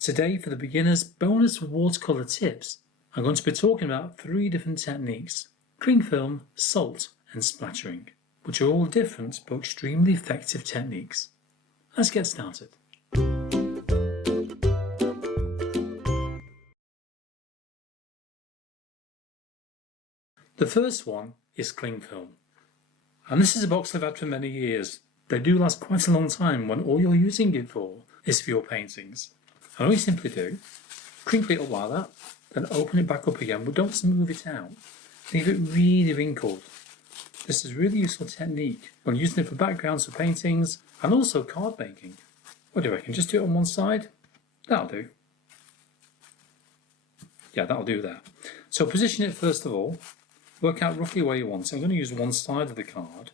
Today, for the beginners bonus watercolour tips, I'm going to be talking about 3 different techniques: cling film, salt and splattering, which are all different but extremely effective techniques. Let's get started. The first one is cling film, and this is a box I've had for many years. They do last quite a long time when all you're using it for is for your paintings. And all you simply do, crinkle it up like that, then open it back up again, but don't smooth it out. Leave it really wrinkled. This is a really useful technique when using it for backgrounds for paintings and also card making. What do you reckon? Just do it on one side? That'll do. Yeah, that'll do that. So position it first of all. Work out roughly where you want it. I'm going to use one side of the card.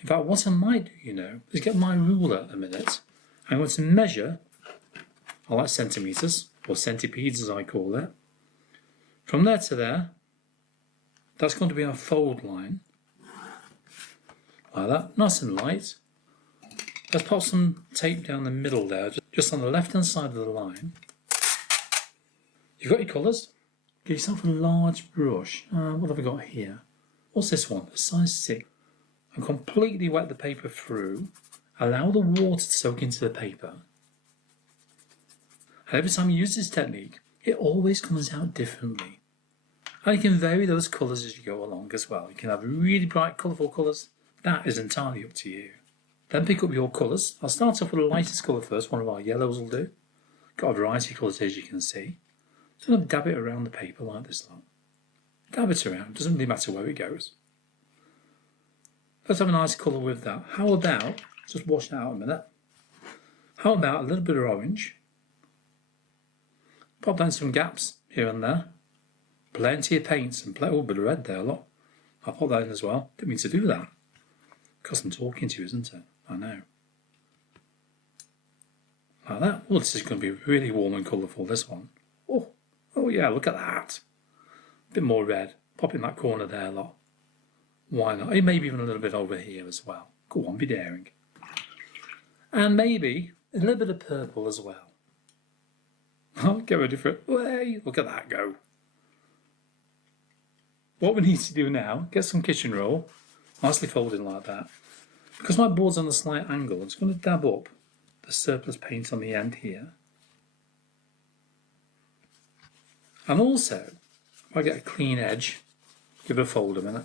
In fact, what I might do, is get my ruler a minute. I'm going to measure, I like centimetres, or centipedes as I call it. From there to there, that's going to be our fold line. Like that, nice and light. Let's pop some tape down the middle there, just on the left hand side of the line. You've got your colours. Get yourself a large brush. What have I got here? What's this one? A size 6. And completely wet the paper through. Allow the water to soak into the paper. And every time you use this technique, it always comes out differently. And you can vary those colours as you go along as well. You can have really bright, colourful colours. That is entirely up to you. Then pick up your colours. I'll start off with the lightest colour first. One of our yellows will do. Got a variety of colours as you can see. So I'm going to dab it around the paper like this lot. Dab it around. Doesn't really matter where it goes. Let's have a nice colour with that. How about, just wash that out a minute. How about a little bit of orange? Pop down some gaps here and there. Plenty of paints and a bit of red there, look. I'll pop that in as well. Didn't mean to do that. Because I'm talking to you, isn't it? I know. Like that. Oh, this is going to be really warm and colourful, this one. Oh yeah, look at that. A bit more red. Pop in that corner there, look. Why not? Maybe even a little bit over here as well. Go on, be daring. And maybe a little bit of purple as well. Get ready for it. Hey, look at that go. What we need to do now, get some kitchen roll, nicely folded like that. Because my board's on a slight angle, I'm just going to dab up the surplus paint on the end here. And also, if I get a clean edge, give it a fold a minute.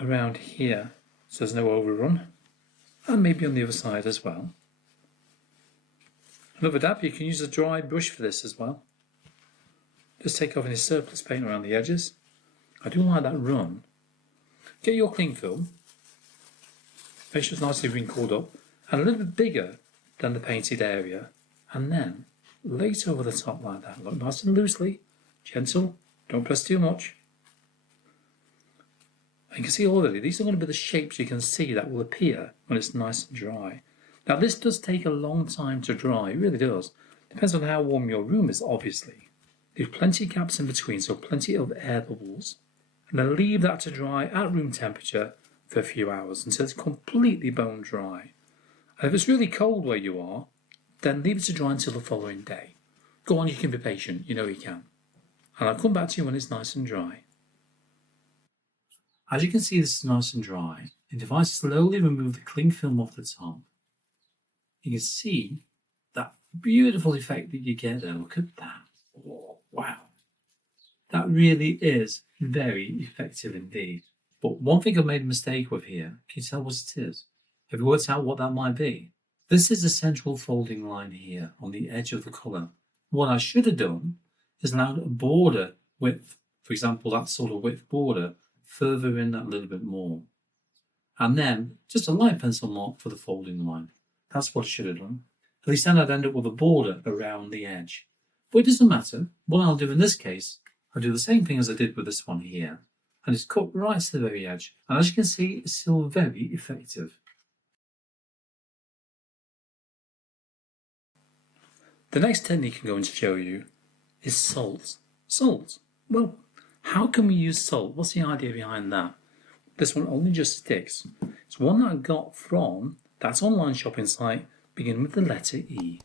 Around here, so there's no overrun. And maybe on the other side as well. Another dab, you can use a dry brush for this as well. Just take off any surplus paint around the edges. I do like that run. Get your cling film. Make sure it's nicely wrinkled up. And a little bit bigger than the painted area. And then lay it over the top like that. Look nice and loosely. Gentle. Don't press too much. And you can see already, these are going to be the shapes you can see that will appear when it's nice and dry. Now this does take a long time to dry, it really does. Depends on how warm your room is, obviously. Leave plenty of gaps in between, so plenty of air bubbles. And then leave that to dry at room temperature for a few hours until it's completely bone dry. And if it's really cold where you are, then leave it to dry until the following day. Go on, you can be patient, you know you can. And I'll come back to you when it's nice and dry. As you can see, this is nice and dry. And if I slowly remove the cling film off the top, you can see that beautiful effect that you get there. Look at that. Oh, wow. That really is very effective indeed. But one thing I've made a mistake with here, can you tell what it is? Have you worked out what that might be? This is the central folding line here on the edge of the colour. What I should have done is allowed a border width, for example, that sort of width border, further in that a little bit more. And then just a light pencil mark for the folding line. That's what I should have done. At least then I'd end up with a border around the edge. But it doesn't matter. What I'll do in this case, I'll do the same thing as I did with this one here. And it's cut right to the very edge. And as you can see, it's still very effective. The next technique I'm going to show you is salt. Salt. Well, how can we use salt? What's the idea behind that? This one only just sticks. It's one that I got from that online shopping site begin with the letter E.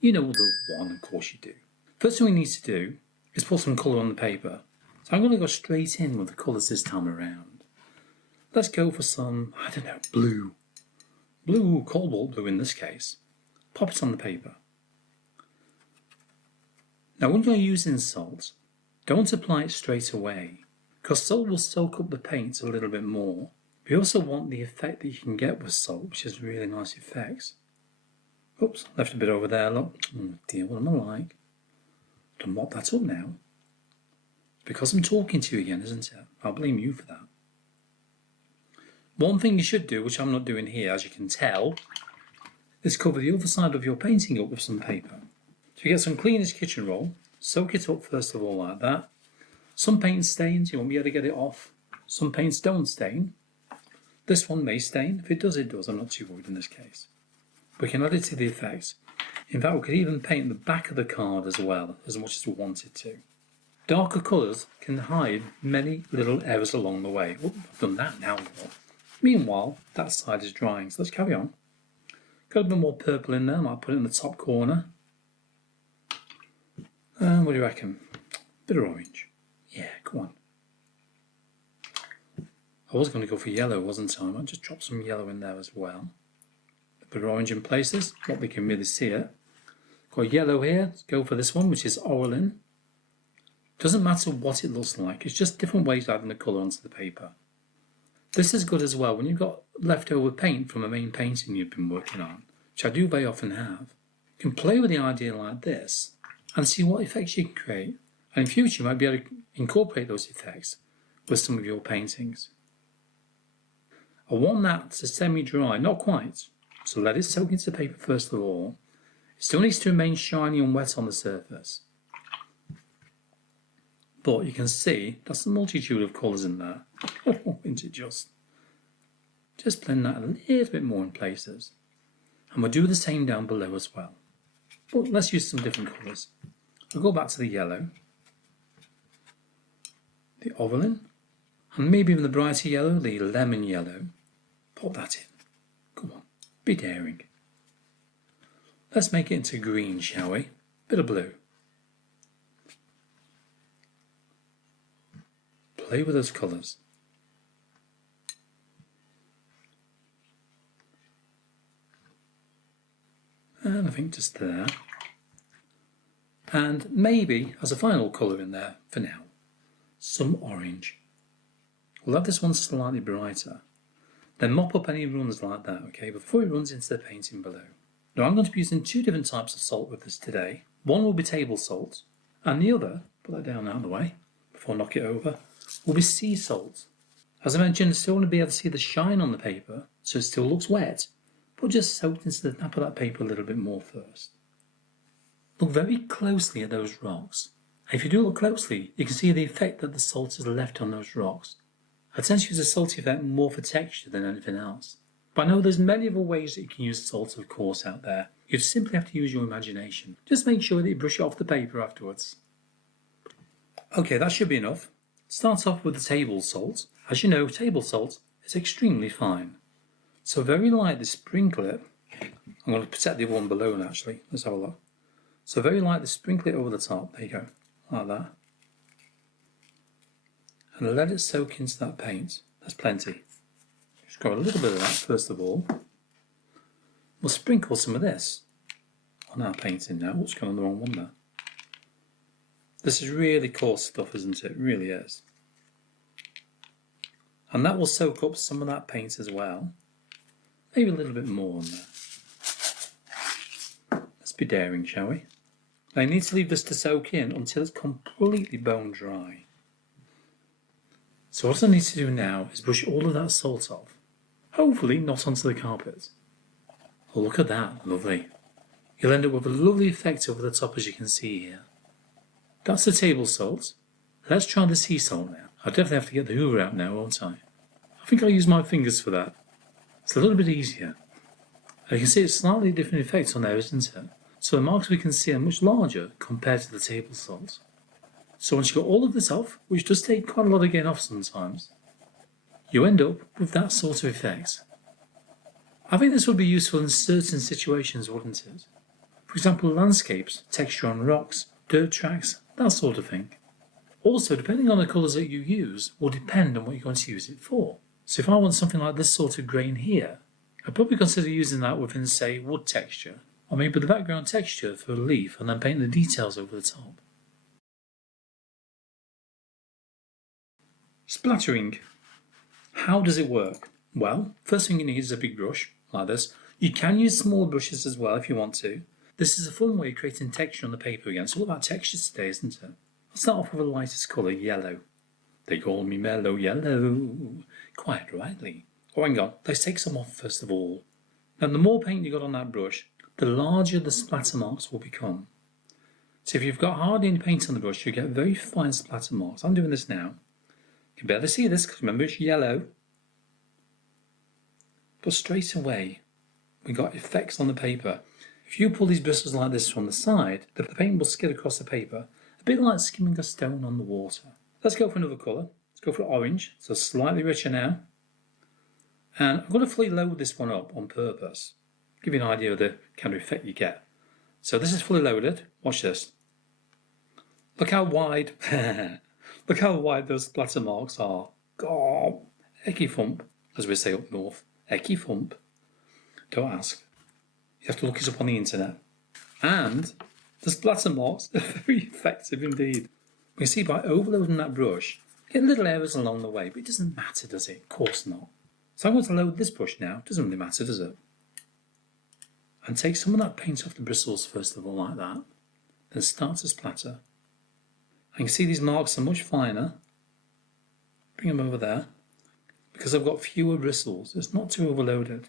You know the one, of course you do. First thing we need to do is put some colour on the paper. So I'm going to go straight in with the colours this time around. Let's go for some, I don't know, blue. Blue, cobalt blue in this case. Pop it on the paper. Now when you're using salt, don't apply it straight away, because salt will soak up the paint a little bit more. We also want the effect that you can get with salt, which is really nice effects. Oops, left a bit over there, look. Oh dear, what am I like? To mop that up now. Because I'm talking to you again, isn't it? I'll blame you for that. One thing you should do, which I'm not doing here, as you can tell, is cover the other side of your painting up with some paper. So you get some cleanest kitchen roll, soak it up first of all like that. Some paint stains, you won't be able to get it off. Some paints don't stain. This one may stain. If it does, it does. I'm not too worried in this case. We can add it to the effects. In fact, we could even paint the back of the card as well, as much as we wanted to. Darker colours can hide many little errors along the way. Oh, I've done that now. Meanwhile, that side is drying, so let's carry on. Got a bit more purple in there, I might put it in the top corner. What do you reckon? Bit of orange. Yeah, go on. I was going to go for yellow, wasn't I? I might just drop some yellow in there as well. A bit of orange in places, not we can really see it. Got yellow here, let's go for this one, which is Orlin. Doesn't matter what it looks like, it's just different ways of adding the colour onto the paper. This is good as well when you've got leftover paint from a main painting you've been working on, which I do very often have. You can play with the idea like this and see what effects you can create. And in future you might be able to incorporate those effects with some of your paintings. I want that to semi-dry, not quite, so let it soak into the paper first of all. It still needs to remain shiny and wet on the surface. But you can see that's a multitude of colours in there. Oh, isn't it just? Just blend that a little bit more in places. And we'll do the same down below as well. But let's use some different colours. I'll go back to the yellow, the Orlin, and maybe even the brighter yellow, the lemon yellow. Pop that in. Come on, be daring. Let's make it into green, shall we? Bit of blue. Play with those colours. And I think just there. And maybe, as a final colour in there for now, some orange. We'll have this one slightly brighter. Then mop up any runs like that, okay, before it runs into the painting below. Now I'm going to be using two different types of salt with this today. One will be table salt, and the other, put that down out of the way, before I knock it over, will be sea salt. As I mentioned, I still want to be able to see the shine on the paper, so it still looks wet, but just soaked into the nap of that paper a little bit more first. Look very closely at those rocks. If you do look closely, you can see the effect that the salt has left on those rocks. I tend to use the salt effect more for texture than anything else. But I know there's many other ways that you can use salt, of course, out there. You simply have to use your imagination. Just make sure that you brush it off the paper afterwards. Okay, that should be enough. Start off with the table salt. As you know, table salt is extremely fine. So very lightly sprinkle it. I'm going to protect the other one below actually. Let's have a look. So very lightly sprinkle it over the top. There you go. Like that. And let it soak into that paint. That's plenty. Just got a little bit of that first of all. We'll sprinkle some of this on our painting now. What's going on the wrong one there? This is really coarse stuff, isn't it? It really is. And that will soak up some of that paint as well. Maybe a little bit more on there. Let's be daring, shall we? Now you need to leave this to soak in until it's completely bone dry. So what I need to do now is brush all of that salt off. Hopefully not onto the carpet. Oh, look at that, lovely. You'll end up with a lovely effect over the top, as you can see here. That's the table salt. Let's try the sea salt now. I'll definitely have to get the hoover out now, won't I? I think I'll use my fingers for that. It's a little bit easier. You can see it's slightly different effects on there, isn't it? So the marks we can see are much larger compared to the table salt. So once you've got all of this off, which does take quite a lot of getting off sometimes, you end up with that sort of effect. I think this would be useful in certain situations, wouldn't it? For example, landscapes, texture on rocks, dirt tracks, that sort of thing. Also, depending on the colours that you use will depend on what you're going to use it for. So if I want something like this sort of grain here, I'd probably consider using that within, say, wood texture, or maybe the background texture for a leaf and then paint the details over the top. Splattering. How does it work? Well, first thing you need is a big brush, like this. You can use small brushes as well if you want to. This is a fun way of creating texture on the paper again. It's all about textures today, isn't it? I'll start off with the lightest colour, yellow. They call me mellow yellow. Quite rightly. Oh, hang on, let's take some off first of all. Now, the more paint you got on that brush, the larger the splatter marks will become. So if you've got hardly any paint on the brush, you get very fine splatter marks. I'm doing this now. You can barely see this because remember it's yellow. But straight away, we got effects on the paper. If you pull these bristles like this from the side, the paint will skid across the paper, a bit like skimming a stone on the water. Let's go for another colour. Let's go for orange, so slightly richer now. And I'm going to fully load this one up on purpose. Give you an idea of the kind of effect you get. So this is fully loaded. Watch this. Look how wide, look how wide those splatter marks are. God, ecky thump, as we say up north. Ecky thump. Don't ask. You have to look it up on the internet. And the splatter marks are very effective indeed. You can see by overloading that brush, you get little errors along the way, but it doesn't matter, does it? Of course not. So I'm going to load this brush now. Doesn't really matter, does it? And take some of that paint off the bristles first of all, like that. Then start to splatter. And you can see these marks are much finer. Bring them over there. Because I've got fewer bristles, it's not too overloaded.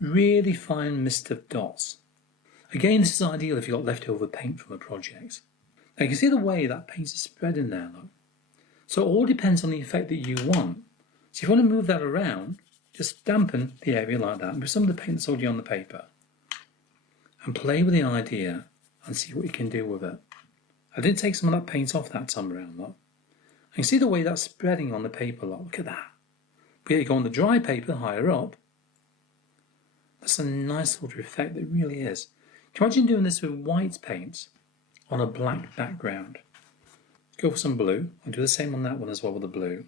Really fine mist of dots. Again, this is ideal if you've got leftover paint from a project. Now you can see the way that paint is spreading there, look. So it all depends on the effect that you want. So if you want to move that around, just dampen the area like that with some of the paint that's already on the paper. And play with the idea and see what you can do with it. I did take some of that paint off that time around, look. You can see the way that's spreading on the paper, look at that. But you go on the dry paper higher up. That's a nice sort of effect, it really is. Can you imagine doing this with white paint on a black background? Go for some blue. I'll do the same on that one as well with the blue.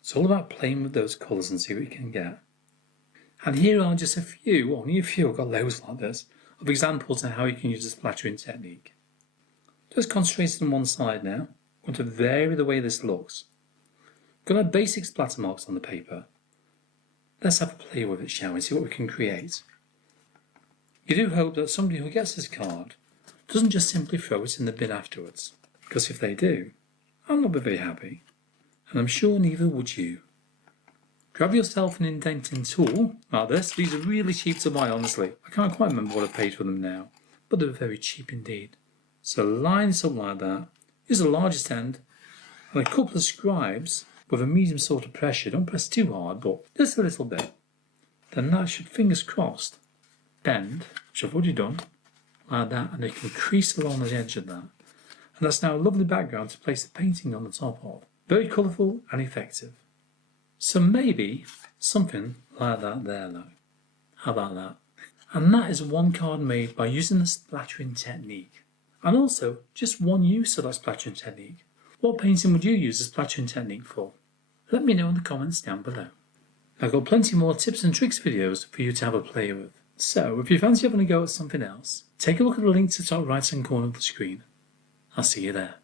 It's all about playing with those colours and see what you can get. And here are just a few, only a few, I've got loads like this, of examples of how you can use the splattering technique. Just concentrate on one side now. I'm going to vary the way this looks. We're going to have basic splatter marks on the paper. Let's have a play with it, shall we? See what we can create. You do hope that somebody who gets this card doesn't just simply throw it in the bin afterwards. Because if they do, I'll not be very happy. And I'm sure neither would you. Grab yourself an indenting tool like this. These are really cheap to buy, honestly. I can't quite remember what I paid for them now. But they're very cheap indeed. So line this up like that. Use the largest end. And a couple of scribes with a medium sort of pressure. Don't press too hard, but just a little bit. Then that should, fingers crossed, bend, which I've already done, like that, and it can crease along the edge of that. And that's now a lovely background to place the painting on the top of. Very colourful and effective. So maybe something like that there, though. How about that? And that is one card made by using the splattering technique. And also, just one use of that splattering technique. What painting would you use the splattering technique for? Let me know in the comments down below. I've got plenty more tips and tricks videos for you to have a play with. So, if you fancy having a go at something else, take a look at the link to the top right hand corner of the screen. I'll see you there.